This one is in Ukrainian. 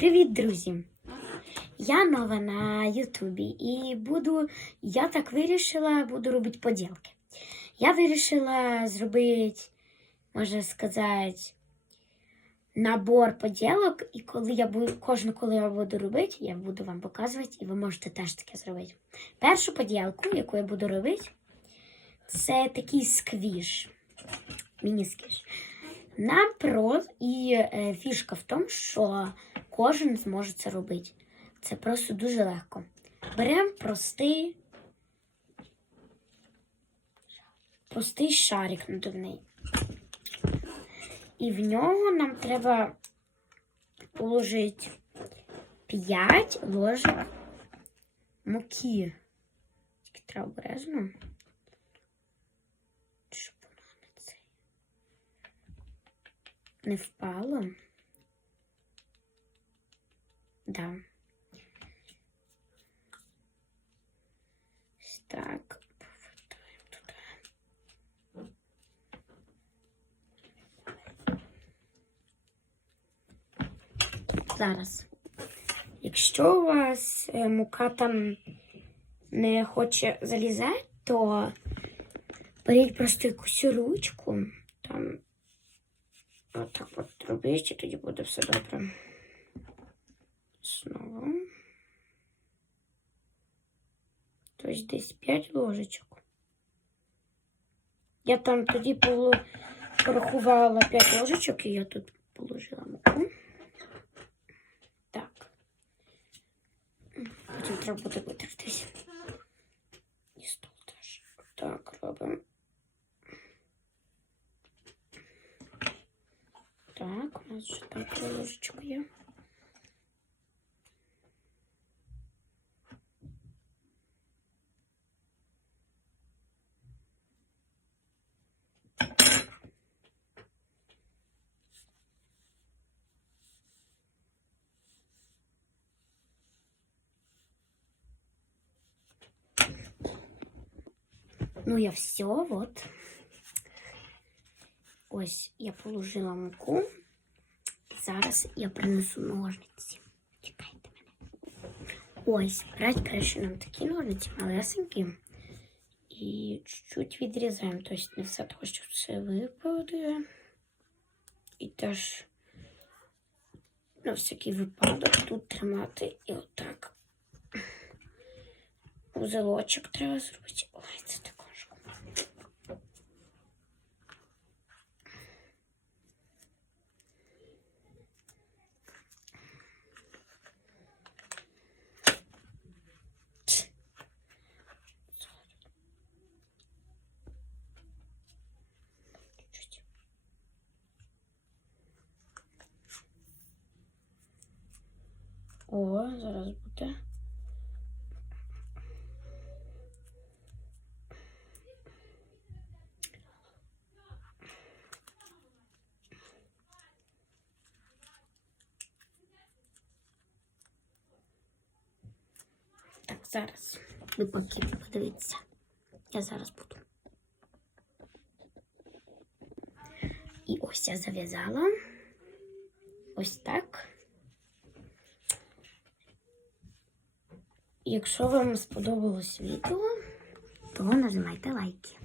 Привіт, друзі! Я нова на Ютубі і буду, я так вирішила, буду робити поділки. Я вирішила зробити, можна сказати, набор поділок, і коли я буду, кожну, коли я буду робити, я буду вам показувати, і ви можете теж таке зробити. Першу поділку, яку я буду робити, це такий сквіш. Міні-сквіш. Нам про і е, фішка в тому, що кожен зможе це робити. Це просто дуже легко. Беремо простий, простий шарик надувний. І в нього нам треба положити 5 ложок муки. Тільки треба обережно. Щоб воно не це не впало. Да. Так, повертаємо туди. Зараз. Якщо у вас е, мука там не хоче залізати, то беріть просто якусь ручку, там отак от робіть, і тоді буде все добре. Тобто десь 5 ложечок. Я там тоді полу... порахувала 5 ложечок, і я тут положила муку. Так. Потім треба буде витертись. І стол теж. Так, робимо. Так, у нас вже там три ложечки є. Ну, я все, вот. Ось я положила муку. Зараз я принесу ножниці. Чекайте мене. Ось, брать краще нам такі ножниці малесенькі. І чуть-чуть відрізаємо. Тобто не все того, що все випаде. І теж на всякий випадок тут тримати і отак. Узелочок треба зробити. Ой, це зараз буде. Так, зараз. Ви поки подивіться. Я зараз буду. І ось я зав'язала. Ось так. Якщо вам сподобалось відео, то нажимайте лайки.